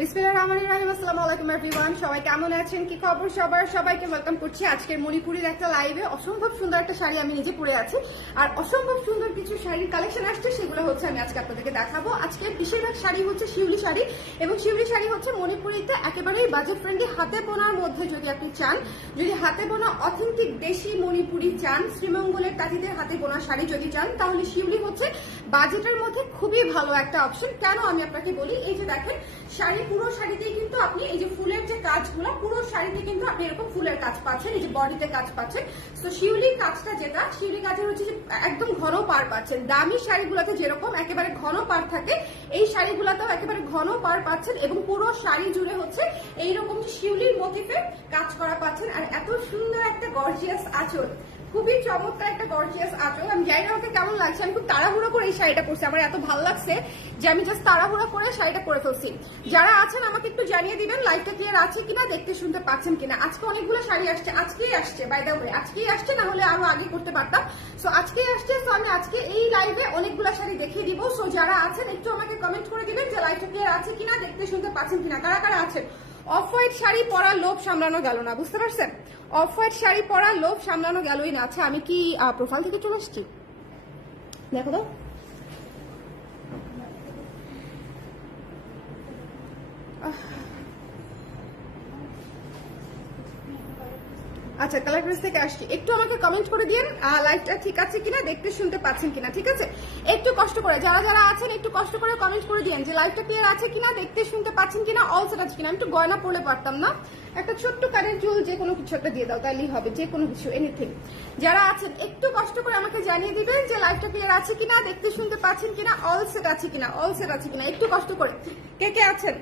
বিসমিল্লাহির রহমানির রহিম। আসসালামু আলাইকুম এভরিওয়ান, সবাই কেমন আছেন, কি খবর সবার? সবাইকে ওয়েলকাম করছি আজকের মণিপুরের একটা লাইভে। অসম্ভব সুন্দর একটা শাড়ি আমি নিজে পরে আছি, আর অসম্ভব সুন্দর কিছু শাড়ির কালেকশন আসছে, সেগুলো হচ্ছে আমি আজকে আপনাদেরকে দেখাবো। আজকে বেশিরভাগ শাড়ি হচ্ছে শিউলি শাড়ি, এবং শিউলি শাড়ি হচ্ছে মণিপুরিতে একেবারেই বাজেট ফ্রেন্ডলি, হাতে বোনার মধ্যে যদি আপনি চান, যদি হাতে বোনা অথেন্টিক দেশি মণিপুরি চান, শ্রীমঙ্গলের তাঁতিদের হাতে বোনা শাড়ি যদি চান, তাহলে শিউলি হচ্ছে বাজেটের মধ্যে খুবই ভালো একটা অপশন। কেন আমি আপনাকে বলি, এই যে দেখেন শাড়ি, পুরো শাড়িতেই কিন্তু আপনি এই যে ফুলের যে কাজগুলো, পুরো শাড়িতে কিন্তু আপনি এরকম ফুলের কাজ পাচ্ছেন, এই যে বডিতে কাজ পাচ্ছেন। তো শিউলির কাজটা যেটা, শিউলি কাজের হচ্ছে যে একদম ঘন পাড় পাচ্ছেন। দামি শাড়িগুলোতে যেরকম একেবারে ঘন পাড় থাকে, এই শাড়িগুলোতেও একেবারে ঘন পাড় পাচ্ছেন, এবং পুরো শাড়ি জুড়ে হচ্ছে এইরকম শিউলির মোটিফে কাজ করা পাচ্ছেন। আর এত সুন্দর একটা গর্জিয়াস আঁচল, খুবই চমৎকার একটা গর্জিয়াস আঁচল। আমি জানি না আমাকে কেমন লাগছে, আমি খুব তাড়াহুড়ো করে এই শাড়িটা পরছি, আমার এত ভালো লাগছে যে আমি জাস্ট তাড়াহুড়ো করে শাড়িটা পরে ফেলছি। যারা আছেন আমাকে একটু জানিয়ে দিবেন লাইভটা ক্লিয়ার আছে কিনা, দেখতে শুনতে পাচ্ছেন কিনা। আজকে অনেকগুলো শাড়ি আসছে, আজকেই আসছে, বাই দ্য ওয়ে আজকেই আসছে, না হলে আরো আগে করতে পারতাম। সো আজকেই আসছে, সো আমি আজকে এই লাইভে অনেকগুলো শাড়ি দেখিয়ে দিব। সো যারা আছেন একটু আমাকে কমেন্ট করে দিবেন যে লাইভটা ক্লিয়ার আছে কিনা, দেখতে শুনতে পাচ্ছেন কিনা, কারা কারা আছেন। অফ হোয়াইট শাড়ি পরার লোভ সামলানো গেল না, বুঝতে পারছেন? অফ হোয়াইট শাড়ি পরার লোভ সামলানো গেলই না। আচ্ছা, আমি কি প্রোফাইল থেকে চলে আসছি? দেখো তো, আচ্ছা কালার ক্রেস থেকে আসছি। একটু আমাকে কমেন্ট করে দিন লাইভটা ঠিক আছে কিনা, দেখতে শুনতে পাচ্ছেন কিনা। ঠিক আছে, একটু কষ্ট করে যারা যারা আছেন একটু কষ্ট করে কমেন্ট করে দিন যে লাইভটা ক্লিয়ার আছে কিনা, দেখতে শুনতে পাচ্ছেন কিনা, অল সেট আছে কিনা। আমি একটু গয়না পড়লে পারতাম না, একটা ছোট্ট কানের চুল যে কোনো কিছু একটা দিয়ে দাও, তাহলেই হবে, যে কোনো কিছু, এনিথিং। যারা আছেন একটু কষ্ট করে আমাকে জানিয়ে দিবেন যে লাইভটা ক্লিয়ার আছে কিনা, দেখতে শুনতে পাচ্ছেন কিনা, অল সেট আছে কিনা, অল সেট আছে কিনা, একটু কষ্ট করে কে কে আছেন।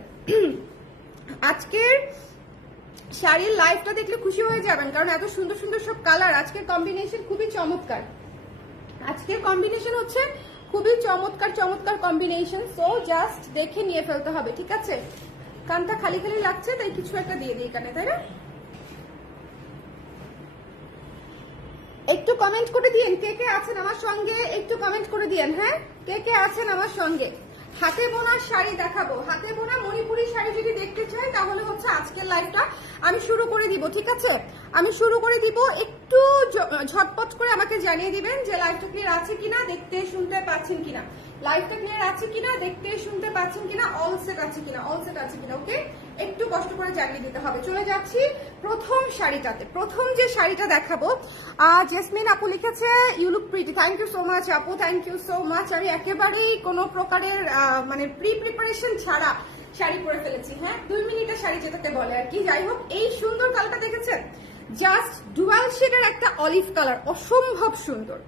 আজকের শাড়ির লাইভটা দেখলে খুশি হয়ে যাবেন, কারণ এত সুন্দর সুন্দর সব কালার। আজকের কম্বিনেশন খুবই চমৎকার, আজকের কম্বিনেশন হচ্ছে খুবই চমৎকার চমৎকার কম্বিনেশন। সো জাস্ট দেখে নিয়ে ফেলতে হবে, ঠিক আছে? কানটা খালি খালি লাগছে, তাই কিছু একটা দিয়ে দিই কানে, তাই না? একটু কমেন্ট করে দিন কে কে আছেন আমার সঙ্গে, একটু কমেন্ট করে দিন। হ্যাঁ, কে কে আছেন আমার সঙ্গে। হাতে বোনা শাড়ি দেখাবো, হাতে বোনা মণিপুরি শাড়ি যদি দেখতে চাই, তাহলে হচ্ছে আজকের লাইভটা আমি শুরু করে দিব। ঠিক আছে, আমি শুরু করে দিব। একটু ঝটপট করে আমাকে জানিয়ে দিবেন যে লাইভটা ক্লিয়ার আছে কিনা, দেখতে শুনতে পাচ্ছেন কিনা, লাইভটা ক্লিয়ার আছে কিনা, দেখতে শুনতে পাচ্ছেন কিনা, অল সেট আছে কিনা, অল সেট আছে কিনা। ওকে, একটু কষ্ট করে জানিয়ে দিতে হবে। চলে যাচ্ছি প্রথম শাড়িটাতে। প্রথম যে শাড়িটা দেখাবো, জেসমিন আপু লিখেছে you look pretty. Thank you so much আপু, থ্যাংক ইউ সো মাচ। আমি একেবারেই কোনো প্রকারের মানে প্রি প্রিপারেশন ছাড়া শাড়ি পরে ফেলেছি। হ্যাঁ, 2 মিনিটের শাড়ি যেটাকে বলে আর কি। যাই হোক, এই সুন্দর কালারটা দেখেছেন, জাস্ট ডুয়াল শেডের একটা অলিভ কালার, অসম্ভব সুন্দর।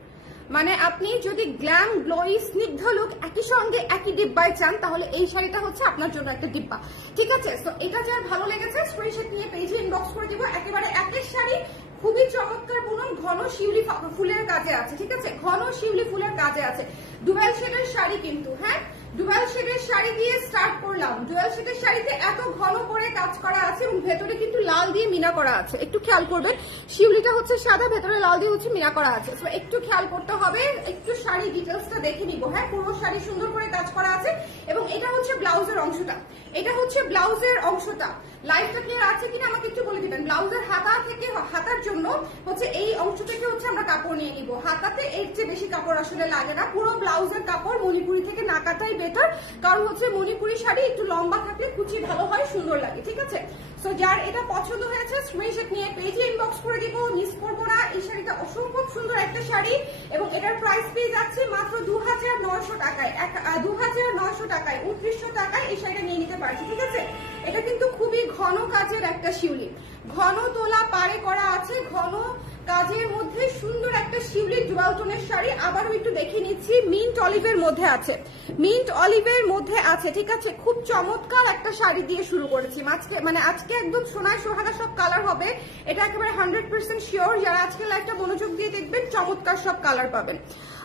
মানে আপনি যদি গ্ল্যাম গ্লোই স্নিগ্ধ লুক একই সঙ্গে একই ডিব্বায় চান, তাহলে এই শাড়িটা হচ্ছে আপনার জন্য একটা ডিব্বা। ঠিক আছে, তো এটা যার ভালো লেগেছে স্ক্রিনশট নিয়ে পেজে ইনবক্স করে দিব। একেবারে একের শাড়ি, খুবই চমৎকার বুনন, ঘন শিউলি ফুলের কাজে আছে। ঠিক আছে, ঘন শিউলি ফুলের কাজে আছে, ডুয়াল শেডের শাড়ি কিন্তু। হ্যাঁ, ডুয়াল শেডের শাড়ি দিয়ে স্টার্ট করলাম। ডুয়াল শেডের শাড়িতে এত ঘন করে কাজ করা আছে, এবং ভেতরে কিন্তু লাল দিয়ে মিনা করা আছে। একটু খেয়াল করবেন, শিউলিটা হচ্ছে সাদা, ভেতরে লাল দিয়ে হচ্ছে মিনা করা আছে। তো একটু খেয়াল করতে হবে, একটু শাড়ি ডিটেলসটা দেখে নিব। হ্যাঁ, পুরো শাড়ি সুন্দর করে কাজ করা আছে, এবং এটা হচ্ছে ব্লাউজের অংশটা, এটা হচ্ছে ব্লাউজের অংশটা। লাইভটা ক্লিয়ার আছে কিনা আমাকে একটু বলে দিবেন। ব্লাউজের হাতা থেকে, হাতার জন্য হচ্ছে এই অংশ থেকে হচ্ছে আমরা কাপড় নিয়ে নিব। হাতাতে এর চেয়ে বেশি কাপড় আসলে লাগে না, পুরো ব্লাউজের কাপড় মণিপুরি থেকে না কাটাই বেটার, কারণ হচ্ছে মণিপুরি শাড়ি একটু লম্বা থাকলে কুচি ভালো হয়, সুন্দর লাগে। ঠিক আছে, সো যার এটা পছন্দ হয়েছে স্ক্রিনশট নিয়ে পেজে ইনবক্স করে দিব, মিস করবো না। এই শাড়িটা অসম্ভব সুন্দর একটা শাড়ি, এবং এটার প্রাইস পেয়ে যাচ্ছে মাত্র 2900 টাকায়, 2900 টাকায়, 2900 টাকায় এই শাড়িটা নিয়ে নিতে পারছি। ঠিক আছে, এটা কিন্তু খুবই ঘন কাজের একটা শিউলি, ঘন তোলা পাড়ে করা আছে, ঘন কাজের মধ্যে সুন্দর একটা শিউলি ডুয়াল টোনের শাড়ি। আবারও একটু দেখে নিচ্ছি, মিন্ট অলিভের মধ্যে আছে, মিন্ট অলিভের মধ্যে আছে। ঠিক আছে, খুব চমৎকার একটা শাড়ি দিয়ে শুরু করেছি আজকে, মানে আজকে একদম সোনায় সোহাগা সব কালার হবে, এটা একেবারে 100% শিওর। যারা আজকে লাইভটা মনোযোগ দিয়ে দেখবেন, চমৎকার সব কালার পাবেন।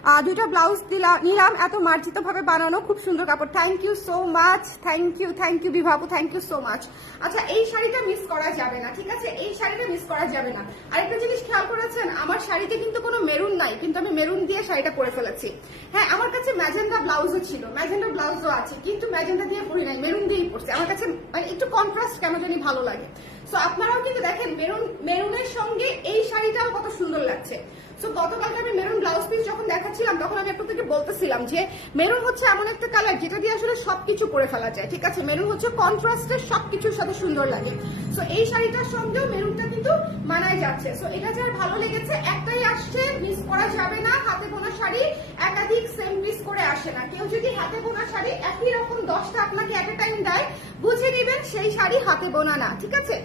দুইটা ব্লাউজ নিলাম, এত মার্জিত ভাবে বানানো, খুব সুন্দর কাপড়। Thank you so much, thank you বিভাবু, থ্যাংক ইউ সো মাচ। আচ্ছা, এই শাড়িটা মিস করা যাবে না, ঠিক আছে, এই শাড়িটা মিস করা যাবে না। আরেকটা জিনিস খেয়াল করেছেন, আমার শাড়িতে কিন্তু কোনো মেরুন নাই, কিন্তু আমি মেরুন দিয়ে শাড়িটা পরে ফেলেছি। হ্যাঁ, আমার কাছে ম্যাজেন্ডা ব্লাউজও ছিল, ম্যাজেন্ডা ব্লাউজও আছে, কিন্তু ম্যাজেন্ডা দিয়ে পরি নাই, মেরুন দিয়েই পরছি। আমার কাছে মানে একটু কন্ট্রাস্ট কেন জানি ভালো লাগে। সো আপনারাও কিন্তু দেখেন মেরুনের সঙ্গে এই শাড়িটাও কত সুন্দর লাগছে। সো গতকালকে আমি মেরুন ব্লাউজ পিস যখন দেখাচ্ছিলাম তখন আমি আপনাদেরকে বলতেছিলাম যে মেরুন হচ্ছে এমন একটা কালার যেটা দিয়ে আসলে সবকিছু করে ফেলা যায়, ঠিক আছে। মেরুন হচ্ছে কন্ট্রাস্টের, সবকিছুর সাথে সুন্দর লাগে। সো এই শাড়িটার সঙ্গেও মেরুনটা কিন্তু মানায় যাচ্ছে। সো এটা যার ভালো লেগেছে, একটাই আসছে, মিস করা যাবে না। হাতে বোনা শাড়ি একাধিক সেম পিস করে আসে না। কেউ যদি হাতে বোনা শাড়ি একই রকম 10টা আপনাকে এট এ টাইম দেয়, বুঝে নেবেন সেই শাড়ি হাতে বোনা না, ঠিক আছে।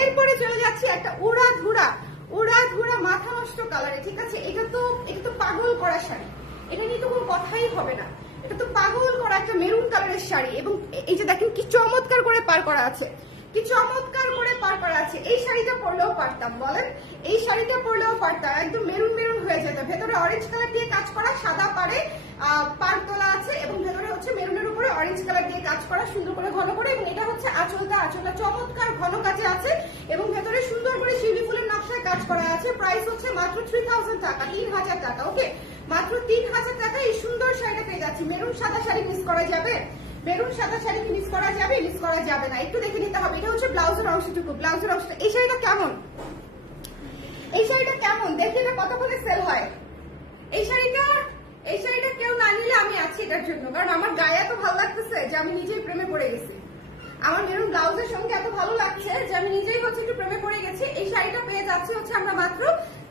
এরপরে চলে যাচ্ছি একটা উড়াধুরা মাথা নষ্ট কালারে, ঠিক আছে। এটা তো পাগল করা শাড়ি, এটা নিয়ে তো কোনো কথাই হবে না। এটা তো পাগল করা একটা মেরুন কালারের শাড়ি, এবং এই যে দেখেন কি চমৎকার করে পার করা আছে, কি চমৎকার করে পার করা আছে। এই শাড়িটা পরলেও পারতাম, বলেন, এই শাড়িটা পরলেও পারতাম, একদম মেরুন হয়ে যেত। ভেতরে অরেঞ্জ কালার দিয়ে কাজ করা, সাদা পারে পার তোলা আছে, এবং ভেতরে হচ্ছে মেরুনের উপরে অরেঞ্জ কালার দিয়ে কাজ করা, সুন্দর করে ঘন করে। এবং এটা হচ্ছে আঁচলটা চমৎকার ঘন কাজে আছে, এবং ভেতরে সুন্দর করে শিউলি ফুলের নকশায় কাজ করা আছে। প্রাইস হচ্ছে মাত্র 3000 টাকা, 3000 টাকা, ওকে, মাত্র 3000 টাকা এই সুন্দর শাড়িটা পেয়ে যাচ্ছি। মেরুন সাদা শাড়ি মিস করা যাবে? মেরুন সাদা শাড়ি কি মিস করা যাবে? মিস করা যাবে না, একটু দেখে নিতে হবে। এটা হচ্ছে ব্লাউজের অংশটুকু, ব্লাউজের অংশটা। এই শাড়িটা কেমন, এই শাড়িটা কেমন দেখি, এটা কত করে সেল হয়? এই শাড়িটা কেউ না নিলে আমি আছি এটার জন্য, কারণ আমার গায়ে এত ভালো লাগতেছে যে আমি নিজেই প্রেমে পড়ে গেছি। আমার মেরুন ব্লাউজের সঙ্গে এত ভালো লাগছে যে আমি নিজেই হচ্ছে একটু প্রেমে পড়ে গেছি। এই শাড়িটা পেয়ে যাচ্ছি হচ্ছে আমরা মাত্র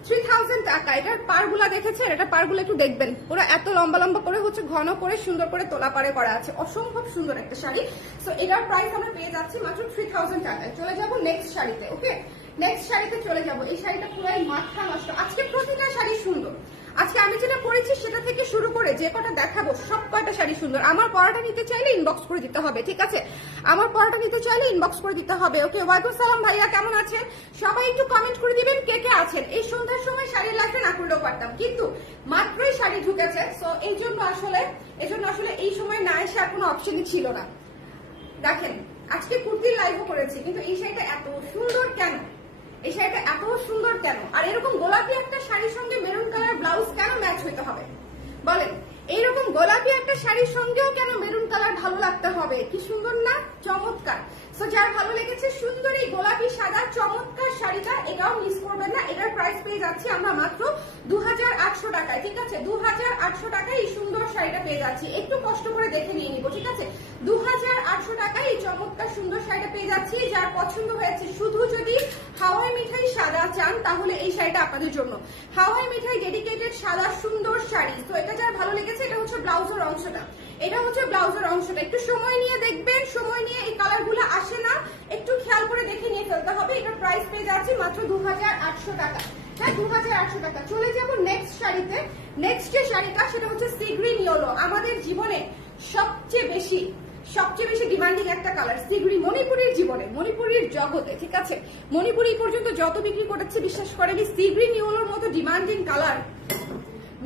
3000 টাকা। এটার পাড়গুলা দেখেছেন? এটা পাড়গুলো একটু দেখবেন, পুরো এত লম্বা করে হচ্ছে ঘন করে সুন্দর করে তোলা পাড়ে করা আছে, অসম্ভব সুন্দর একটা শাড়ি। সো এটার প্রাইস আমরা পেয়ে যাচ্ছি মাত্র 3000 টাকায়। চলে যাবো নেক্সট শাড়িতে, ওকে, নেক্সট শাড়িতে চলে যাবো। এই শাড়িটা পুরাই মাথা নষ্ট। আজকে প্রতিটা শাড়ি সুন্দর, আজকে আমি যেটা পরেছি সেটা থেকে শুরু করে যে কটা দেখাবো সব কয়টা শাড়ি সুন্দর। আমার পরাটা নিতে চাইলে ইনবক্স করে দিতে হবে, ঠিক আছে, আমার পরাটা নিতে চাইলে ইনবক্স করে দিতে হবে, ওকে। ওয়ালাইকুম সালাম ভাইয়া, কেমন আছেন সবাই? একটু কমেন্ট করে দিবেন কে কে আছেন। এই সন্ধ্যার সময় শাড়ি লাগবে না করলেও পারতাম, কিন্তু মাত্রই শাড়ি ঢুকেছে। সো এই জন্য আসলে এই সময় না এসে আর কোনো অপশনই ছিল না। দেখেন, আজকে কুর্তির লাইভও করেছি, কিন্তু এই শাড়িটা এত সুন্দর কেন, এই শাড়িটা এত সুন্দর কেন? আর এরকম গোলাপি একটা শাড়ির সঙ্গে মেরুন কালার ব্লাউজ কেন ম্যাচ হইতে হবে বলেন? এইরকম গোলাপি একটা শাড়ির সঙ্গেও কেন মেরুন কালার ভালো লাগতে হবে? কি সুন্দর না, চমৎকার। সো যার ভালো লেগেছে সুন্দর এই গোলাপি সাদা চমৎকার শাড়িটা, এটাও মিস করবেন না। এটার প্রাইস পেয়ে যাচ্ছি আমরা মাত্র 2800 টাকায়, ঠিক আছে, 2800 টাকায় এই সুন্দর শাড়িটা পেয়ে যাচ্ছি। একটু কষ্ট করে দেখে নিয়ে নিবো, ঠিক আছে। 2800 টাকায় এই চমৎকার সুন্দর শাড়িটা পেয়ে যাচ্ছি। যার পছন্দ হয়েছে, শুধু যদি হাওয়াই মিঠাই সাদা চান তাহলে এই শাড়িটা আপনাদের জন্য। হাওয়াই মিঠাই ডেডিকেটেড সাদা সুন্দর শাড়ি। তো এটা যার ভালো লেগেছে, এটা হচ্ছে ব্লাউজের অংশটা, এটা হচ্ছে ব্লাউজের অংশটা। একটু সময় নিয়ে দেখবেন, সময় নিয়ে এই কালার গুলো আসে না, একটু খেয়াল করে দেখে নিয়ে ফেলতে হবে। এটার প্রাইস পেয়ে যাচ্ছে মাত্র 2800 টাকা, হ্যাঁ 2800 টাকা। চলে যাব নেক্সট শাড়িতে। নেক্সট যে শাড়িটা সেটা হচ্ছে সি গ্রিন ইয়েলো, আমাদের জীবনে সবচেয়ে বেশি ডিমান্ডিং একটা কালার। সি গ্রিন মণিপুরের জীবনে, মণিপুরের জগতে, ঠিক আছে, মণিপুর এই পর্যন্ত যত বিক্রি করেছে বিশ্বাস করেনি সি গ্রিন ইয়েলোর মতো ডিমান্ডিং কালার।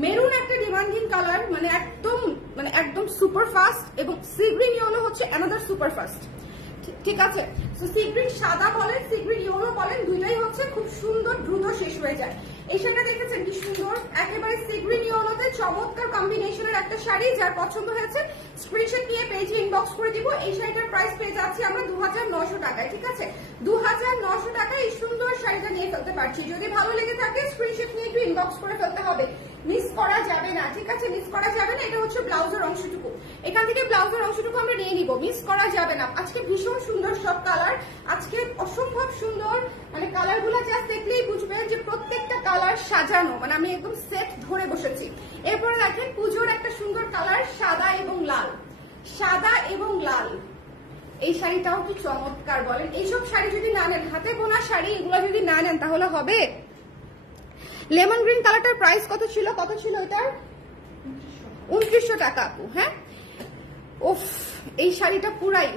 মেরুন একটা ডিমান্ডিং কালার, মানে একদম সুপার ফাস্ট, এবং সি গ্রিন ইয়েলো হচ্ছে অ্যানাদার সুপার ফাস্ট, ঠিক আছে। সো সি গ্রিন সাদা বলেন, সি গ্রিন ইয়েলো বলেন, দুইটাই হচ্ছে খুব সুন্দর, দ্রুত শেষ হয়ে যায়। এই শাড়িটা দেখেছেন কি সুন্দর, একেবারে সি গ্রিন ইয়েলোতে চমৎকার কম্বিনেশনের একটা শাড়ি। যার পছন্দ হয়েছে স্ক্রিনশট নিয়ে পেজে ইনবক্স করে দিব। এই শাড়িটার প্রাইস পেয়ে যাচ্ছি আমরা 2900 টাকায়, ঠিক আছে, 2900 টাকায় এই সুন্দর শাড়িটা নিয়ে ফেলতে পারছি। যদি ভালো লেগে থাকে স্ক্রিনশট নিয়ে একটু ইনবক্স করে ফেলতে হবে, মিস করা যাবে না, ঠিক আছে, মিস করা যাবে না। এটা হচ্ছে ব্লাউজের অংশটুকু, এখান থেকে ব্লাউজের অংশটুকু আমরা নিয়ে নিব, মিস করা যাবে না। আজকে ভীষণ সুন্দর সব কালার, আজকে অসম্ভব সুন্দর, মানে কালার গুলা জাস্ট দেখলেই বুঝবেন যে প্রত্যেকটা কালার সাজানো, মানে আমি একদম সেট ধরে বসেছি। এরপরে দেখেন পুজোর একটা সুন্দর কালার, সাদা এবং লাল, সাদা এবং লাল। এই শাড়িটাও কি চমৎকার বলেন। এইসব শাড়ি যদি না নেন, হাতে বোনা শাড়ি এগুলো যদি না নেন তাহলে হবে। লেমন গ্রিন কালারটার প্রাইস কত ছিল এটার? 2900 টাকা আপু, হ্যাঁ। উফ, এই শাড়িটা পুরাই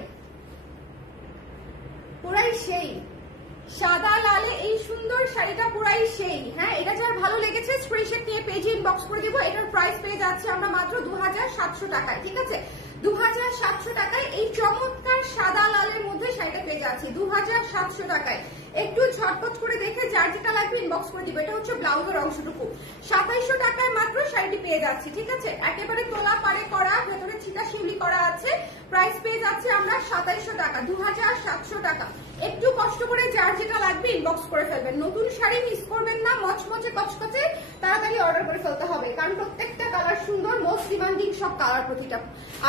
সাদা লালে এই সুন্দর শাড়িটা পুরাই সেই। হ্যাঁ, এটা যার ভালো লেগেছে স্ক্রিনশট নিয়ে পেজে ইনবক্স করে দিব। এটার প্রাইস পেয়ে যাচ্ছে আমরা মাত্র 2700 টাকায়। ঠিক আছে, 2700 টাকায় এই চমৎকার সাদা লালের মধ্যে শাড়িটা পেয়ে যাচ্ছি 2700 টাকায়। একটু ঝটপট করে দেখে যার যেটা লাগবে ইনবক্স করে দিব। এটা হচ্ছে ব্লাউজের অংশটুকু। 2700 টাকায় মাত্র শাড়িটি পেয়ে যাচ্ছি। ঠিক আছে, একেবারে তোলা পাড়ে করা, ভেতরে ছিটা শিউলি করা আছে। প্রাইস পেয়ে যাচ্ছে আমরা 2700 টাকা, 2700 টাকা। একটু কষ্ট করে যার যেটা লাগবে ইনবক্স করে ফেলবেন। নতুন শাড়ি মিস করবেন না, মচমচে কচকচে তাড়াতাড়ি অর্ডার করে ফেলতে হবে, কারণ প্রত্যেকটা কালার সুন্দর, মোস্ট ডিমান্ডিং সব কালার প্রতিটা।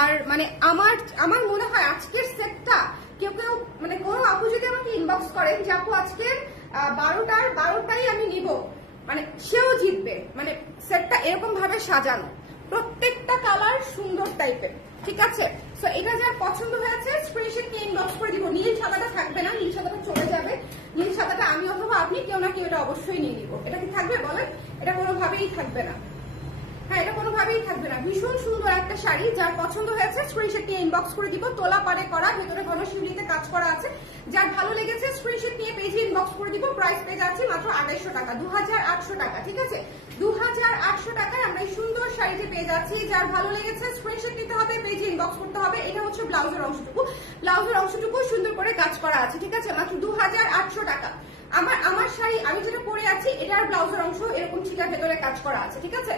আর মানে আমার মনে হয় আজকের সেটটা কেউ মানে কোনো আপু যদি আমাকে ইনবক্স করেন যে আপু আজকে 12টাই আমি নিব, মানে সেও জিতবে। মানে সেটটা এরকম ভাবে সাজানো, প্রত্যেকটা কালার সুন্দর টাইপের। ঠিক আছে, সো এটা যার পছন্দ হয়েছে স্ক্রিনশট নিয়ে ইনবক্স করে দিব। নীল সাদাটা থাকবে না, নীল সাদাটা চলে যাবে। নীল সাদাটা আমি অথবা আপনি কেউ না কেউ এটা অবশ্যই নিয়ে নিব। এটা কি থাকবে বলেন? এটা কোনোভাবেই থাকবে না। হ্যাঁ, এটা কোনোভাবেই থাকবে না। ভীষণ সুন্দর একটা শাড়ি, যার পছন্দ হয়েছে স্ক্রিনশট নিয়ে ইনবক্স করে দিব। তোলা পাড়ে করা, ভেতরে ঘন শিউলিতে কাজ করা আছে। যার ভালো লেগেছে স্ক্রিনশট নিয়ে পেজে ইনবক্স করে দিব। প্রাইস পেয়ে যাচ্ছে মাত্র 2800 টাকা, 2800 টাকা। ঠিক আছে, 2800 টাকায় আমরা এই সুন্দর শাড়িটি পেয়ে যাচ্ছি। যার ভালো লেগেছে স্ক্রিনশট নিতে হবে, পেজে ইনবক্স করতে হবে। এটা হচ্ছে ব্লাউজের অংশটুকু, ব্লাউজের অংশটুকু সুন্দর করে কাজ করা আছে। ঠিক আছে, মাত্র 2800 টাকা। আমার শাড়ি আমি যেটা পরে আছি এটার ব্লাউজের অংশ এরকম ছিটা ভেতরে কাজ করা আছে। ঠিক আছে,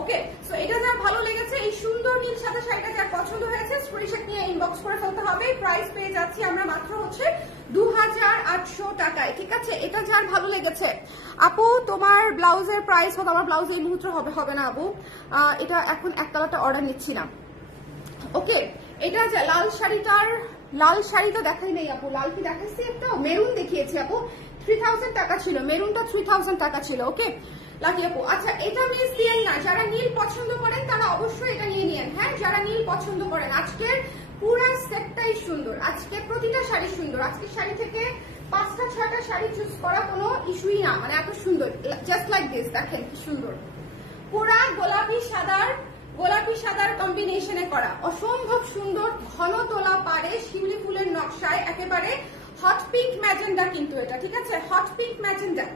ওকে। সো এটা যার ভালো লেগেছে, এই সুন্দর নীল সাদা শাড়িটা যার পছন্দ হয়েছে স্ক্রিনশট নিয়ে ইনবক্স করে ফেলতে হবে। প্রাইস পেয়ে যাচ্ছি আমরা মাত্র হচ্ছে 2800 টাকায়। ঠিক আছে, এটা যার ভালো লেগেছে। আপু তোমার ব্লাউজের প্রাইস কত? আমার ব্লাউজ এই মুহূর্তে হবে না আপু, এটা এখন এক কালারটা অর্ডার নিচ্ছি না। ওকে, এটা লাল শাড়িটা দেখাই নেই আপু। লাল কি দেখাচ্ছি? একটা মেরুন দেখিয়েছি আপু, 3000 টাকা ছিল, মেরুনটা 3000 টাকা ছিল। ওকে লাকি আপু, আচ্ছা এটা মিস দিয়েন না। যারা নীল পছন্দ করেন তারা অবশ্যই এটা নিয়ে নিয়েন। হ্যাঁ, যারা নীল পছন্দ করেন, আজকের পুরো সেটটাই সুন্দর, আজকে প্রতিটা শাড়ি সুন্দর। আজকের শাড়ি থেকে 5টা 6টা শাড়ি চুজ করা কোনো ইস্যুই না, মানে এত সুন্দর। জাস্ট লাইক দিস, দেখেন কি সুন্দর, পুরা গোলাপি সাদার কম্বিনেশনে করা, অসম্ভব সুন্দর। ঘন তোলা পাড়ে শিউলি ফুলের নকশায়, একেবারে হট পিঙ্ক ম্যাজেন্ডা কিন্তু এটা। ঠিক আছে, হট পিঙ্ক ম্যাজেন্ডা,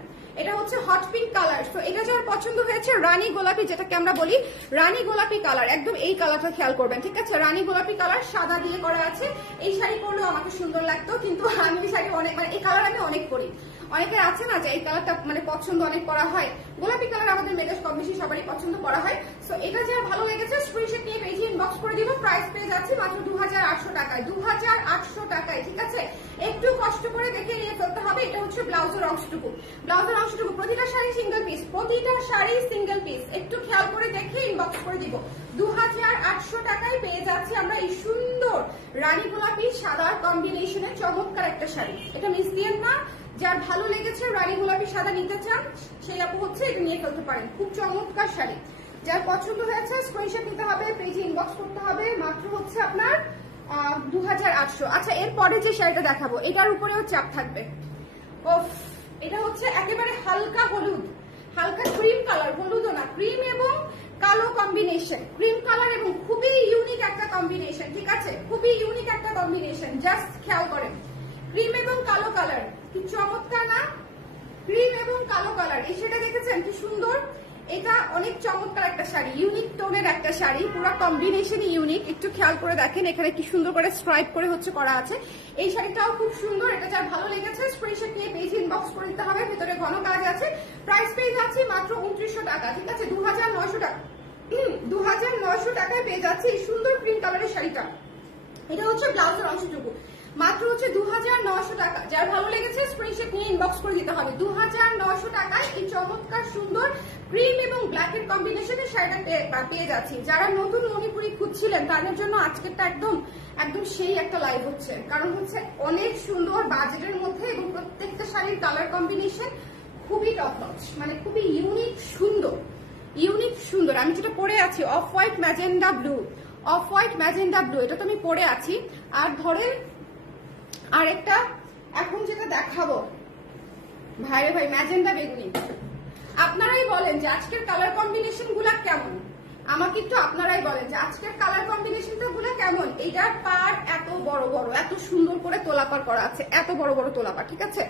এটা হচ্ছে হট পিঙ্ক কালার। তো এটা যার পছন্দ হয়েছে রানী গোলাপি, যেটাকে আমরা বলি রানী গোলাপি কালার, একদম এই কালারটা খেয়াল করবেন। ঠিক আছে, রানী গোলাপি কালার সাদা দিয়ে করা আছে। এই শাড়ি পরলেও আমাকে সুন্দর লাগতো, কিন্তু আমি এই শাড়ি অনেক, মানে এই কালার আমি অনেক পরি। অনেকের আছে না যে এই কালারটা মানে পছন্দ অনেক করা হয়, গোলাপি কালার আমাদের মেয়েদের কম বেশি সবারই পছন্দ করা হয়। সো এটা যার ভালো লেগেছে স্ক্রিনশট নিয়ে পেজে ইনবক্স করে দিব। প্রাইস পেয়ে যাচ্ছি মাত্র 2800 টাকায়, 2800 টাকায়। ঠিক আছে, একটু কষ্ট করে দেখে নিয়ে ফেলতে হবে। এটা হচ্ছে ব্লাউজের অংশটুকু, ব্লাউজের অংশটুকু প্রতিটা শাড়ি সিঙ্গেল পিস, প্রতিটা শাড়ি সিঙ্গেল পিস। একটু খেয়াল করে দেখে ইনবক্স করে দিব। 2800 টাকায় পেয়ে যাচ্ছি আমরা এই সুন্দর রানী গোলাপি সাদার কম্বিনেশনে চমৎকার একটা শাড়ি। এটা মিস দিয়েন না। যার ভালো লেগেছে রানী গোলাপি সাদা নিতে চান সেই আপু হচ্ছে এটা নিয়ে ফেলতে পারেন। খুব চমৎকার শাড়ি, যার পছন্দ হয়েছে স্ক্রিনশট নিতে হবে, পেজে ইনবক্স করতে হবে। মাত্র হচ্ছে আপনার 2800। আচ্ছা, এরপরে যে শাড়িটা দেখাবো এটার উপরেও চাপ থাকবে। এটা হচ্ছে একেবারে হালকা হলুদ, হালকা ক্রিম কালার, হলুদও না, ক্রিম এবং কালো কম্বিনেশন, ক্রিম কালার এবং খুবই ইউনিক একটা কম্বিনেশন। ঠিক আছে, খুবই ইউনিক একটা কম্বিনেশন, জাস্ট খেয়াল করেন। ক্রিম এবং কালো কালার, কি চমৎকার না? ক্রিম এবং কালো কালার, এই শাড়িটা দেখেছেন কি সুন্দর? এটা অনেক চমৎকার একটা শাড়ি, ইউনিক টোনের একটা শাড়ি, পুরো কম্বিনেশনই ইউনিক। একটু খেয়াল করে দেখেন, এখানে কি সুন্দর করে স্ট্রাইপ করে হচ্ছে করা আছে। এই শাড়িটাও খুব সুন্দর। এটা যার ভালো লেগেছে স্ক্রিনশট নিয়ে পেজে ইনবক্স করে দিতে হবে। ভেতরে ঘন কাজ আছে। প্রাইস পেয়ে যাচ্ছি মাত্র 2900 টাকা। ঠিক আছে, 2900 টাকা, 2900 টাকায় পেয়ে যাচ্ছে এই সুন্দর ক্রিম কালারের শাড়িটা। এটা হচ্ছে ব্লাউজের অংশটুকু, মাত্র হচ্ছে 2900 টাকা। যার ভালো লেগেছে স্ক্রিনশট নিয়ে ইনবক্স করে দিতে হবে। 2900 টাকায় এই চমৎকার সুন্দর ক্রিম এবং ব্ল্যাকের কম্বিনেশনের শাড়িটা পেয়ে যাচ্ছি। যারা নতুন মণিপুরি খুঁজছিলেন তাদের জন্য আজকেরটা একদম সেই একটা লাইভ হচ্ছে, কারণ হচ্ছে অনেক সুন্দর বাজেটের মধ্যে এবং প্রত্যেকটা শাড়ির কালার কম্বিনেশন খুবই টপ নচ, মানে খুবই ইউনিক সুন্দর, ইউনিক সুন্দর। আমি যেটা পরে আছি off white magenta blue, off white magenta blue, এটা তো আমি পরে আছি। আর ধরেন আরেকটা এখন যেটা দেখাবো ভাইরে ভাই, ম্যাজেন্ডা বেগুনি। আপনারাই বলেন যে আজকের কালার কম্বিনেশন গুলা কেমন, আমাকে একটু আপনারাই বলেন যে আজকের কালার কম্বিনেশনটা গুলা কেমন। এইটার পার এত বড় বড়, এত সুন্দর করে তোলাপার করা আছে, এত বড় বড় তোলাপার। ঠিক আছে,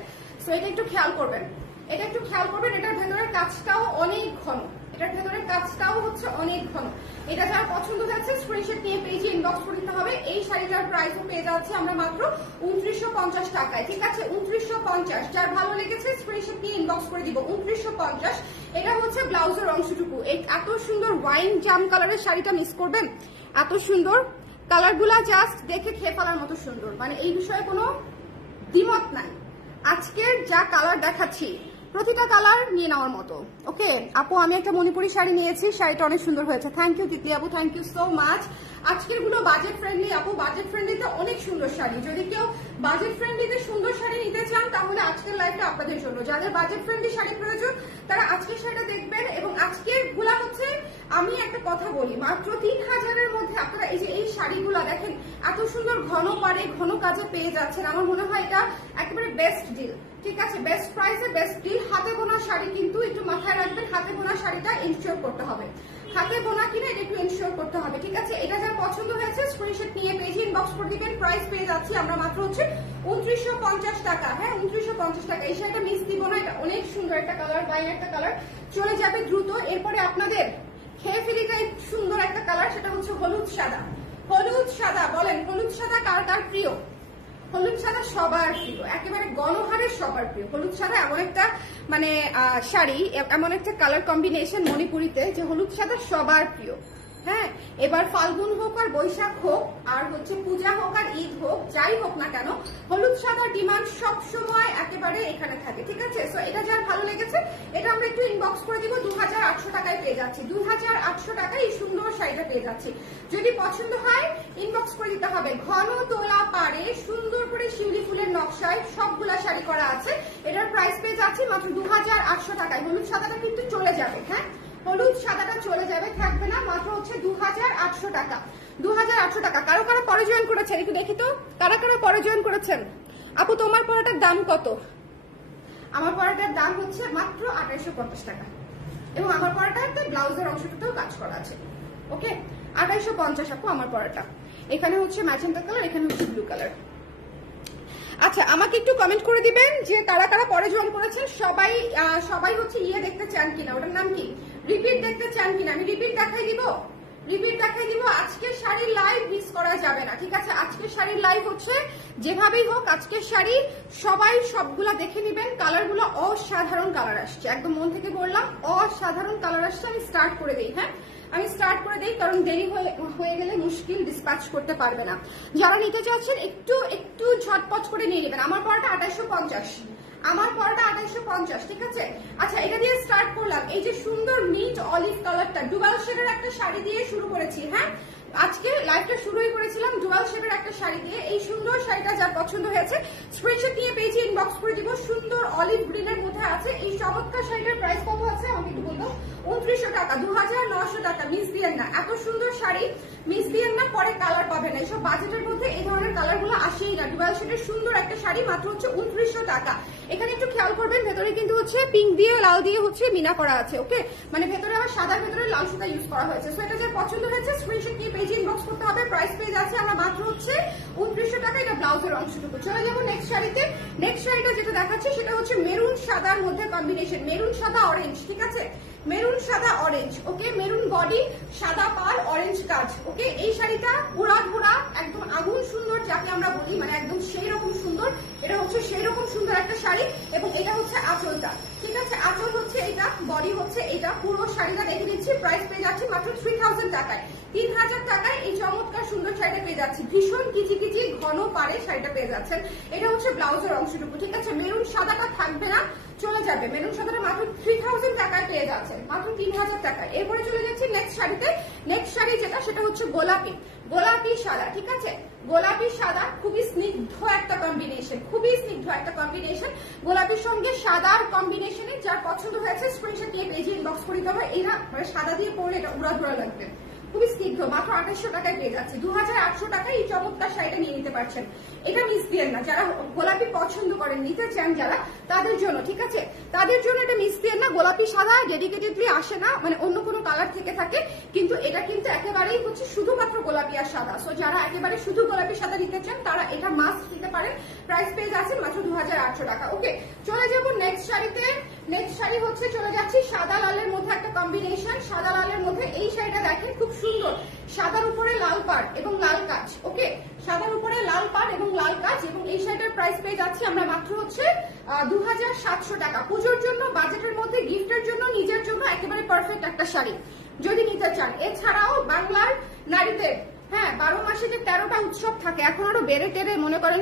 সো এটা একটু খেয়াল করবেন, এটা একটু খেয়াল করবেন। এটার ভেতরের কাজটাও অনেক ঘন, এটার ভেতরের কাজটাও হচ্ছে অনেক ঘন। এটা যারা পছন্দ হচ্ছে স্ক্রিনশট নিয়ে পেজে ইনবক্স করে দিতে হবে। এই শাড়িটার প্রাইসও পেয়ে যাচ্ছে আমরা মাত্র 2950 টাকায়, ঠিক আছে? 2950। যার ভালো লেগেছে স্ক্রিনশট নিয়ে ইনবক্স করে দিব 2950। এটা হচ্ছে ব্লাউজের অংশটুকু। এত সুন্দর ওয়াইন জাম কালারের শাড়িটা মিস করবেন? এত সুন্দর কালারগুলা জাস্ট দেখে খেয়ে ফেলার মতো সুন্দর, মানে এই বিষয়ে কোনো দ্বিমত নাই। আজকের যা কালার দেখাচ্ছি প্রতিটা কালার নিয়ে নেওয়ার মতো। ওকে আপু, আমি একটা মণিপুরি শাড়ি নিয়েছি, শাড়িটা অনেক সুন্দর হয়েছে। থ্যাংক ইউ তিতলি আপু, থ্যাংক ইউ সো মাচ। আজকের গুলো বাজেট ফ্রেন্ডলি আপু, বাজেট ফ্রেন্ডলিতে অনেক সুন্দর শাড়ি। যদি কেউ বাজেট ফ্রেন্ডলিতে সুন্দর শাড়ি নিতে চান তাহলে আজকের লাইভটা আপনাদের জন্য। যাদের বাজেট ফ্রেন্ডলি শাড়ি প্রয়োজন তারা আজকের শাড়িটা দেখবেন। এবং আজকের গুলা হচ্ছে, আমি একটা কথা বলি, মাত্র 3000-এর মধ্যে আপনারা এই যে এই শাড়িগুলা দেখেন এত সুন্দর ঘন পাড়ে ঘন কাজে পেয়ে যাচ্ছেন। আমার মনে হয় এটা একেবারে বেস্ট ডিল, ঠিক আছে? বেস্ট প্রাইসে বেস্ট ডিল। হাতে বোনা শাড়ি কিন্তু একটু মাথায় রাখবেন, হাতে বোনা শাড়িটা এনশিওর করতে হবে। হাতে বোনা কিনা এটা একটু এনশিওর করতে হবে, ঠিক আছে? এটা যার পছন্দ হয়েছে স্ক্রিনশট নিয়ে পেজে ইনবক্স করে দিবেন। প্রাইস পেয়ে যাচ্ছি আমরা মাত্র হচ্ছে 2950 টাকা। হ্যাঁ 2950 টাকা। এই শাড়িটা মিস দিব না, এটা অনেক সুন্দর একটা কালার, বাইরে একটা কালার চলে যাবে দ্রুত। এরপরে আপনাদের খেয়ে ফেলি টাইপ সুন্দর একটা কালার, সেটা হচ্ছে হলুদ সাদা। হলুদ সাদা বলেন, হলুদ সাদা কার কার প্রিয়? হলুদ সাদা সবার প্রিয়, একেবারে গণহারে সবার প্রিয়। হলুদ সাদা এমন একটা মানে শাড়ি, এমন একটা কালার কম্বিনেশন মণিপুরিতে যে হলুদ সাদা সবার প্রিয়। হ্যাঁ, এবার ফাল্গুন হোক আর বৈশাখ হোক আর হচ্ছে পূজা হোক আর ঈদ হোক, যাই হোক না কেন হলুদ সাদার ডিমান্ড সব সময় একেবারে এখানে থাকে, ঠিক আছে? সো এটা যার ভালো লেগেছে এটা আমরা একটু ইনবক্স করে দিব। 2800 টাকায় পেয়ে যাচ্ছি, 2800 টাকায় এই সুন্দর শাড়িটা পেয়ে যাচ্ছি। যদি পছন্দ হয় ইনবক্স করে দিতে হবে। ঘন তোলা পাড়ে সুন্দর করে শিউলি ফুলের নকশায় সবগুলা শাড়ি করা আছে। এটার প্রাইস পেয়ে যাচ্ছি মাত্র 2800 টাকায়। হলুদ সাদাটা কিন্তু চলে যাবে, হ্যাঁ হলুদ সাদাটা চলে যাবে, থাকবে না, মাত্র হচ্ছে 2800 টাকা। 2800 টাকা। কারো কারো পরে জয়েন করেছেন একটু দেখি তো, কারা কারা পরে জয়েন করেছেন? আপু তোমার পরাটার দাম কত? আমার পরাটার দাম হচ্ছে মাত্র 2850 টাকা। এবং আমার পরাটাতে ব্লাউজের অংশটাতেও কাজ করা আছে। ওকে 2850 আপু আমার পরাটা। এখানে হচ্ছে ম্যাজেন্টা কালার, এখানে হচ্ছে ব্লু কালার। আচ্ছা আমাকে একটু কমেন্ট করে দিবেন যে কারা কারা পরে জয়েন করেছেন। সবাই সবাই হচ্ছে ইয়ে দেখতে চান কিনা, ওটার নাম কি, রিপিট দেখতে চান কিনা? আমি রিপিট দেখাই দিব, রিপিট দেখাই দিব। আজকের শাড়ির লাইভ মিস করা যাবে না, ঠিক আছে? আজকের শাড়ির লাইভ হচ্ছে যেভাবেই হোক আজকের শাড়ি সবাই সবগুলা দেখে নিবেন। কালারগুলো অসাধারণ কালার আসছে, একদম মন থেকে বললাম অসাধারণ কালার আসছে। আমি স্টার্ট করে দিই, হ্যাঁ আমি স্টার্ট করে দিই, কারণ দেরি হয়ে গেলে মুশকিল, ডিসপ্যাচ করতে পারবে না। যারা নিতে চাচ্ছেন একটু একটু ঝটপট করে নিয়ে নেবেন। আমার পরাটা 2850, আমার পরাটা 2850, ঠিক আছে? আচ্ছা এটা দিয়ে স্টার্ট করলাম। এই যে সুন্দর মিট অলিভ কালারটা, ডুয়াল শেডের একটা শাড়ি দিয়ে শুরু করেছি। হ্যাঁ আজকে লাইভটা শুরুই করেছিলাম ডুয়াল শেডের একটা শাড়ি দিয়ে। এই সুন্দর শাড়িটা যার পছন্দ হয়েছে স্ক্রিনশট নিয়ে পেজে ইনবক্স করে দিব। সুন্দর অলিভ গ্রিনের মধ্যে আছে এই চমৎকার শাড়িটার প্রাইস কত আছে আমাকে একটু বলবো? 2900 টাকা, 2900 টাকা। মিস দিয়েন না, এত সুন্দর শাড়ি মিস দিয়েন না, পরে কালার পাবে না। এইসব বাজেটের মধ্যে এই ধরনের কালার গুলো আসেই না। ডুয়াল শেডের সুন্দর একটা শাড়ি মাত্র হচ্ছে 2900 টাকা। এখানে একটু খেয়াল করবেন, ভেতরে কিন্তু হচ্ছে পিঙ্ক দিয়ে লাল দিয়ে হচ্ছে মিনা করা আছে। ওকে মানে ভেতরে আবার সাদার ভেতরে লাল সুতা ইউজ করা হয়েছে। সো এটা যার পছন্দ হয়েছে স্ক্রিনশট নিয়ে পেজে ইনবক্স করতে হবে। প্রাইস পেয়ে যাচ্ছে আমরা মাত্র হচ্ছে 2900 টাকা। এটা ব্লাউজের অংশটুকু। চলে যাবো নেক্সট শাড়িতে। নেক্সট শাড়িটা যেটা দেখাচ্ছে সেটা হচ্ছে মেরুন সাদার মধ্যে কম্বিনেশন, মেরুন সাদা অরেঞ্জ, ঠিক আছে? মেরুন সাদা অরেঞ্জ। ওকে মেরুন বডি, সাদা পাড়, অরেঞ্জ কাজ। ওকে এই শাড়িটা পুরা ঘোরা একদম আগুন সুন্দর যাকে আমরা বলি, মানে একদম সেই রকম সুন্দর। এটা হচ্ছে সেই রকম সুন্দর একটা শাড়ি। এবং এটা হচ্ছে আঁচলটা, ঠিক আছে? আঁচল হচ্ছে এটা, বডি হচ্ছে এটা। পুরো শাড়িটা দেখে দিচ্ছি। প্রাইস পেয়ে যাচ্ছে মাত্র 3000 টাকায়। 3000 টাকায় এই চমৎকার সুন্দর শাড়িটা পেয়ে যাচ্ছি। ভীষণ কিচিকিচি ঘন পাড়ে শাড়িটা পেয়ে যাচ্ছেন। এটা হচ্ছে ব্লাউজের অংশটুকু, ঠিক আছে? মেরুন সাদাটা থাকবে না, চলে যাবে। মেরুন সাদাটা মাত্র 3000 টাকায় পেয়ে যাচ্ছেন, মাত্র 3000 টাকায়। এরপরে চলে যাচ্ছি নেক্সট শাড়িতে। নেক্সট শাড়ি যেটা সেটা হচ্ছে গোলাপি, গোলাপি সাদা, ঠিক আছে? গোলাপি সাদা খুবই স্নিগ্ধ একটা কম্বিনেশন, খুবই স্নিগ্ধ একটা কম্বিনেশন। গোলাপির সঙ্গে সাদার কম্বিনেশনে যার পছন্দ হয়েছে স্ক্রিনশট নিয়ে পেজে ইনবক্স করে দেবো। এরা মানে সাদা দিয়ে পরে এটা উড়াধুরা লাগবে, খুবই স্নিগ্ধ, মাত্র 2800 টাকায় পেয়ে যাচ্ছে। 2800 টাকায় এই চমৎকার শাড়িটা নিয়ে নিতে পারছেন। এটা মিস দিয়েন না, যারা গোলাপি পছন্দ করেন, নিতে চান যারা, তাদের জন্য, ঠিক আছে, তাদের জন্য এটা মিস দিয়েন না। গোলাপি সাদা ডেডিকেটেডলি আসে না, মানে অন্য কোনো কালার থেকে থাকে, কিন্তু এটা কিন্তু একেবারেই হচ্ছে শুধুমাত্র গোলাপি আর সাদা। সো যারা একেবারে শুধু গোলাপি সাদা নিতে চান তারা এটা মাস্ট নিতে পারেন। প্রাইস পেয়ে যাচ্ছে মাত্র 2800 টাকা। ওকে, চলে যাবো নেক্সট শাড়িতে। নেক্সট শাড়ি হচ্ছে, চলে যাচ্ছি সাদা লালের মধ্যে একটা কম্বিনেশন। সাদা লালের মধ্যে এই শাড়িটা দেখেন, খুব সুন্দর, সাদার উপরে লাল পাড় এবং লাল কাজ। ওকে, সাদার উপরে লাল পাড় এবং লাল কাজ, এবং এই শাড়িটার প্রাইস পেয়ে যাচ্ছি আমরা মাত্র হচ্ছে 2700 টাকা। পুজোর জন্য, বাজেটের মধ্যে, গিফটের জন্য, নিজের জন্য একেবারে পারফেক্ট একটা শাড়ি যদি নিতে চান। এছাড়াও বাংলার নারীদের, হ্যাঁ, 12 মাসে যে 13টা উৎসব থাকে, এখন আরো বেড়ে টেড়ে মনে করেন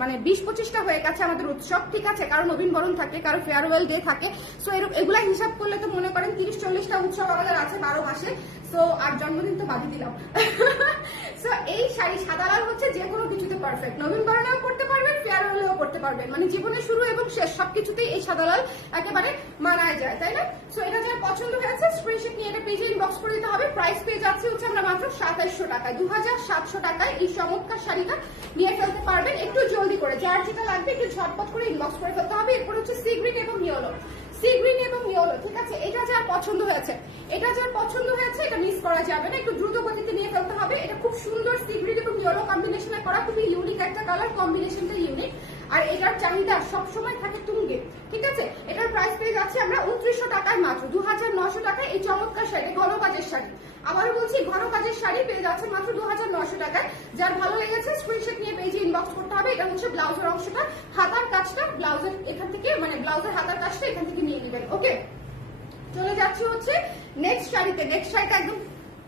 মানে 20-25টা হয়ে গেছে আমাদের উৎসব, ঠিক আছে, কারো নবীন বরণ থাকে, কারো ফেয়ারওয়েল ডে থাকে। সো এগুলা হিসাব করলে তো মনে করেন 30-40টা উৎসব আমাদের আছে 12 মাসে। সো আর জন্মদিন তো বাদই দিলাম। সো এই শাড়ি সাদা লাল হচ্ছে যে কোনো কিছুতে পারফেক্ট। নবীন বরণেও পড়তে পারবেন, ফেয়ারওয়েলেও পড়তে পারবেন, মানে জীবনের শুরু এবং শেষ সবকিছুতেই এই সাদা লাল একেবারে মানায় যায়, তাই না? সো এটা যারা পছন্দ হয়েছে স্ক্রিনশট নিয়ে এটা পেজে ইনবক্স করে দিতে হবে। প্রাইস পেয়ে যাচ্ছে হচ্ছে আমরা মাত্র 2700 টাকায়। 2700 টাকায় এই চমৎকার শাড়িটা নিয়ে ফেলতে পারবেন। একটু জলদি করে, যার যেটা লাগবে একটু ঝটপট করে ইনবক্স করে ফেলতে হবে। এরপর হচ্ছে সি গ্রিন এবং ইয়েলো, সি গ্রিন এবং ইয়েলো, ঠিক আছে, এটা যার পছন্দ হয়েছে, এটা যার পছন্দ হয়েছে এটা মিস করা যাবে না, একটু দ্রুত গতিতে নিয়ে ফেলতে হবে। এটা খুব সুন্দর সি গ্রিন এবং ইয়েলো কম্বিনেশনে করা, খুবই ইউনিক একটা কালার, কম্বিনেশনটা ইউনিক, আর এটার চাহিদা সবসময় থাকে তুঙ্গে, ঠিক আছে। এটার প্রাইস পেয়ে যাচ্ছে আমরা 2900 টাকায় মাত্র। 2900 টাকায় এই চমৎকার শাড়ি, ঘন কাজের শাড়ি, আবারও বলছি ঘন কাজের শাড়ি পেয়ে যাচ্ছে মাত্র 2900 টাকায়। যার ভালো লেগেছে স্ক্রিনশট নিয়ে পেজে ইনবক্স করতে হবে। এটা হচ্ছে ব্লাউজের অংশটা, হাতার কাজটা ব্লাউজের এখান থেকে, মানে ব্লাউজের হাতার কাজটা এখান থেকে নিয়ে নেবেন। ওকে, চলে যাচ্ছি হচ্ছে নেক্সট শাড়িতে। নেক্সট শাড়িটা একদম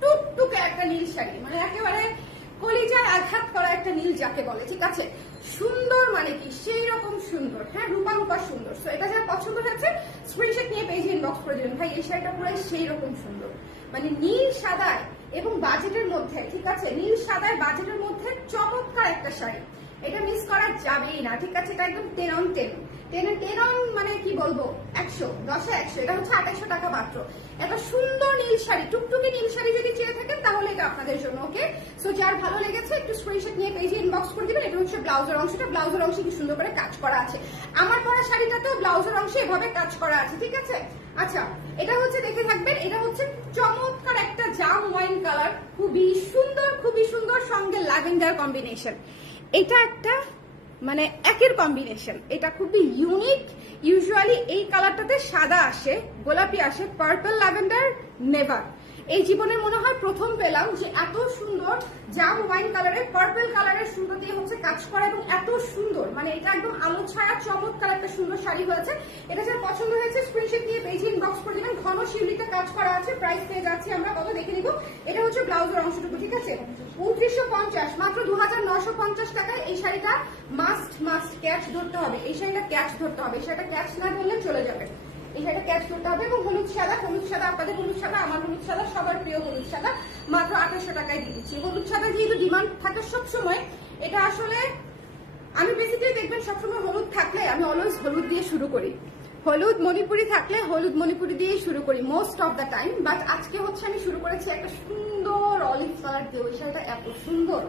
টুকটুকে একটা নীল শাড়ি, মানে একেবারে কলিজার আঘাত করা একটা নীল যাকে বলে, ঠিক আছে, সুন্দর মানে কি সেই রকম সুন্দর, হ্যাঁ, রূপা রূপা সুন্দর। সো এটা যারা পছন্দ হয়েছে স্ক্রিনশট নিয়ে পেজে ইনবক্স করে দিবেন। ভাই এই শাড়িটা পুরো সেই রকম সুন্দর, মানে নীল সাদায় এবং বাজেটের মধ্যে, ঠিক আছে, নীল সাদায় বাজেটের মধ্যে চমৎকার একটা শাড়ি, এটা মিস করা যাবেই না, ঠিক আছে। এটা একদম 10 on 10, 10 on মানে কি বলবো 100, 10-এ 100। এটা হচ্ছে 2800 টাকা মাত্র। একটা সুন্দর নীল শাড়ি, টুকটুকি নীল শাড়ি যদি চেয়ে থাকেন তাহলে এটা আপনাদের জন্য। ওকে, সো যার ভালো লেগেছে একটু স্ক্রিনশট নিয়ে পেজে ইনবক্স করে দিবেন। এটা হচ্ছে ব্লাউজের অংশটা, ব্লাউজের অংশে কি সুন্দর করে কাজ করা আছে। আমার পরা শাড়িটাতেও ব্লাউজের অংশে এভাবে কাজ করা আছে, ঠিক আছে। আচ্ছা, এটা হচ্ছে দেখে থাকবেন, এটা হচ্ছে চমৎকার একটা জাম ওয়াইন কালার, খুবই সুন্দর, খুবই সুন্দর, সঙ্গে ল্যাভেন্ডার কম্বিনেশন। এটা একটা মানে একের কম্বিনেশন, এটা খুবই ইউনিক। ইউজুয়ালি এই কালারটাতে সাদা আসে, গোলাপি আসে, পার্পল ল্যাভেন্ডার নেভার। এই জীবনে মনে হয় প্রথম পেলাম যে এত সুন্দর জাম ওয়াইন কালারের, পার্পল কালারের সুন্দর দিয়ে হচ্ছে কাজ করা, এবং এত সুন্দর, মানে এটা একদম আলো ছায়া চমৎকার একটা সুন্দর শাড়ি হয়েছে। এটা যার পছন্দ হয়েছে স্ক্রিনশট দিয়ে পেজে ইনবক্স করে দিবেন। ঘন শিউলিতে কাজ করা আছে। প্রাইস পেয়ে যাচ্ছি আমরা কত দেখে নিব। এটা হচ্ছে ব্লাউজের অংশটুকু, ঠিক আছে, 2950, মাত্র 2950 টাকায় এই শাড়িটা মাস্ট ক্যাচ ধরতে হবে। এই শাড়িটা ক্যাচ ধরতে হবে, এই শাড়িটা ক্যাচ না ধরলে চলে যাবে। এই শাড়িটা ক্যাচ করতে হবে। এবং হলুদ সাদা, হলুদ সাদা আপনাদের হলুদ সাদা, আমার হলুদ সাদা, সবার প্রিয় হলুদ সাদা, মাত্র 2800 টাকায় দিয়ে দিচ্ছি। হলুদ সাদা যেহেতু ডিমান্ড থাকে সবসময়, এটা আসলে আমি বেসিক্যালি দেখবেন সবসময় হলুদ থাকলে আমি অলওয়েজ হলুদ দিয়ে শুরু করি, হলুদ মণিপুরি থাকলে হলুদ মণিপুরি দিয়েই শুরু করি most of the time. But আজকে হচ্ছে আমি শুরু করেছি একটা সুন্দর অলিভ কালার দিয়ে। ওই শাড়িটা এত সুন্দর,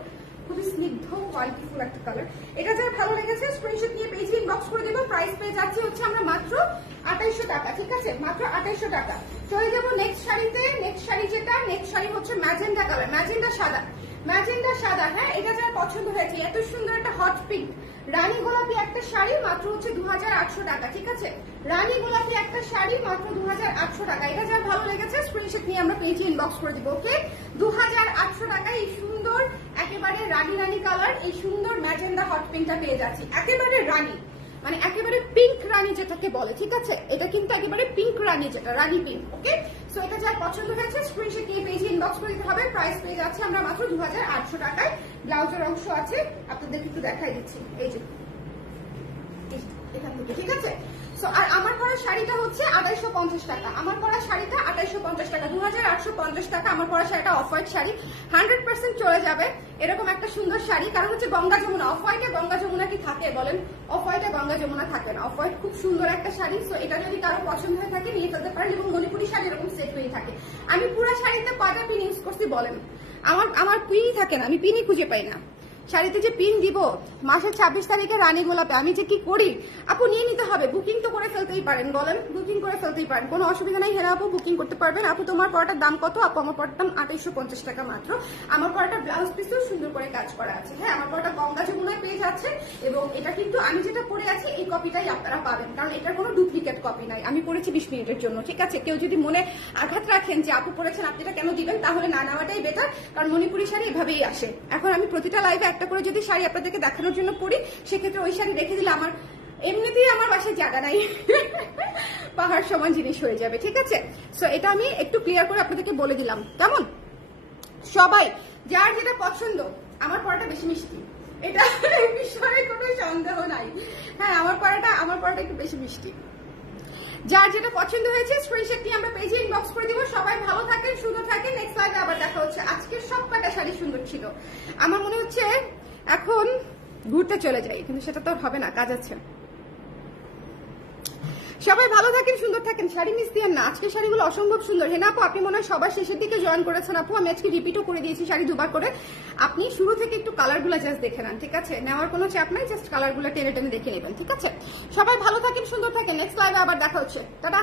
খুবই স্নিগ্ধ কোয়ালিটিফুল একটা কালার। এটা যার ভালো লেগেছে স্ক্রিনশট নিয়ে পেজে ইনবক্স করে দেবো। প্রাইস পেয়ে যাচ্ছে হচ্ছে আমরা মাত্র 2800 টাকা, ঠিক আছে, মাত্র 2800 টাকা। চলে যাবো নেক্সট শাড়িতে। নেক্সট শাড়ি যেটা, নেক্সট শাড়ি হচ্ছে ম্যাজেন্ডা কালার, ম্যাজেন্ডা সাদা, ম্যাজেন্ডা সাদা। হ্যাঁ, এটা যার পছন্দ হয়েছে, এত সুন্দর একটা হট পিঙ্ক রানী গোলাপি একটা শাড়ি, মাত্র হচ্ছে 2800 টাকা, ঠিক আছে। রানী গোলাপি একটা শাড়ি মাত্র 2800 টাকা। এটা যার ভালো লেগেছে স্ক্রিনশট নিয়ে আমরা পেজে ইনবক্স করে দিব। ওকে, 2800 টাকায় এই সুন্দর একেবারে রানী রানী কালার, এই সুন্দর ম্যাজেন্ডা হট পিঙ্কটা পেয়ে যাচ্ছি। একেবারে রানী, মানে একেবারে পিঙ্ক রানী যেটাকে বলে, ঠিক আছে, এটা কিন্তু একেবারে পিঙ্ক রানী, যেটা রানী পিঙ্ক। ওকে, সো এটা যার পছন্দ হয়েছে স্ক্রিনশট নিয়ে পেজে ইনবক্স করে দিতে হবে। প্রাইস পেয়ে যাচ্ছে আমরা মাত্র 2800 টাকায়। ব্লাউজের অংশ আছে, আপনাদের একটু দেখাই দিচ্ছি, এই যে এখান থেকে, ঠিক আছে। সো আর আমার পরা শাড়িটা হচ্ছে 2850 টাকা। আমার পরা শাড়িটা 2850 টাকা, 2850 টাকা আমার পরা শাড়িটা। অফ হোয়াইট শাড়ি, 100% চলে যাবে। এরকম একটা সুন্দর শাড়ি, কারণ হচ্ছে গঙ্গা যমুনা, অফ হোয়াইটে গঙ্গা যমুনা কি থাকে বলেন? অফ হোয়াইটে গঙ্গা যমুনা থাকে না। অফ হোয়াইট খুব সুন্দর একটা শাড়ি, সো এটা যদি কারো পছন্দ হয়ে থাকে নিয়ে ফেলতে পারেন। এবং মণিপুরি শাড়ি এরকম সেট হয়ে থাকে। আমি পুরো শাড়িতে কয়টা পিন ইউজ করছি বলেন? আমার পিনই থাকে না, আমি পিনই খুঁজে পাই না। শাড়িতে যে পিন দিব মাসের 26 তারিখে রানী গোলাপে, আমি যে কি করি। আপু নিয়ে নিতে হবে, বুকিং তো করে ফেলতেই পারেন, বলেন বুকিং করে ফেলতেই পারেন, কোনো অসুবিধা নাই। হেরা আপু বুকিং করতে পারবেন। আপু তোমার পরাটার দাম কত? আপু আমার পরাটার দাম 2850 টাকা মাত্র। আমার পরাটা ব্লাউজ পিসেও সুন্দর করে কাজ করা আছে। হ্যাঁ, আমার পরাটা গঙ্গা যমুনায় পেয়ে যাচ্ছে। এবং এটা কিন্তু আমি যেটা পরে আছি এই কপিটাই আপনারা পাবেন, কারণ এটার কোনো ডুপ্লিকেট কপি নাই। আমি পরেছি 20 মিনিটের জন্য, ঠিক আছে? কেউ যদি মনে আঘাত রাখেন যে আপু পরেছেন আপনি এটা কেন দিবেন, তাহলে না নেওয়াটাই বেটার, কারণ মণিপুরি শাড়ি এভাবেই আসে। এখন আমি প্রতিটা লাইভে একটা করে যদি শাড়ি আপনাদেরকে দেখানোর জন্য পরি, সেক্ষেত্রে ওই শাড়ি রেখে দিলে আমার এমনিতেই আমার বাসায় জায়গা নাই, পাহাড় সমান জিনিস হয়ে যাবে, ঠিক আছে? সো এটা আমি একটু ক্লিয়ার করে আপনাদেরকে বলে দিলাম, কেমন? সবাই যার যেটা পছন্দ, আমার পরাটা বেশি মিষ্টি, এটা এই বিষয়ে কোনো সন্দেহ নাই। হ্যাঁ, আমার পরাটা একটু বেশি মিষ্টি। যার যেটা পছন্দ হয়েছে স্ক্রিনশট নিয়ে আমরা পেজে ইনবক্স করে দিব। সবাই ভালো থাকেন, সুন্দর থাকেন। নেক্সট লাইভে আবার দেখা হচ্ছে। আজকের সব কটা শাড়ি সুন্দর ছিল। আমার মনে হচ্ছে এখন ঘুরতে চলে যাই, কিন্তু সেটা তো হবে না, কাজ আছে। সবাই ভালো থাকেন, সুন্দর থাকেন। শাড়ি মিস দিয়েন না, আজকের শাড়িগুলো অসম্ভব সুন্দর। হেনা আপু আপনি মনে হয় সবার শেষের দিকে জয়েন করেছেন আপু, আমি আজকে রিপিটও করে দিয়েছি শাড়ি দুবার করে। আপনি শুরু থেকে একটু কালারগুলো জাস্ট দেখে নেন, ঠিক আছে? নেওয়ার কোনো চাপ নাই, জাস্ট কালারগুলো টেনে টেনে দেখে নেবেন, ঠিক আছে? সবাই ভালো থাকেন, সুন্দর থাকেন। নেক্সট লাইভে আবার দেখা হচ্ছে, টাটা।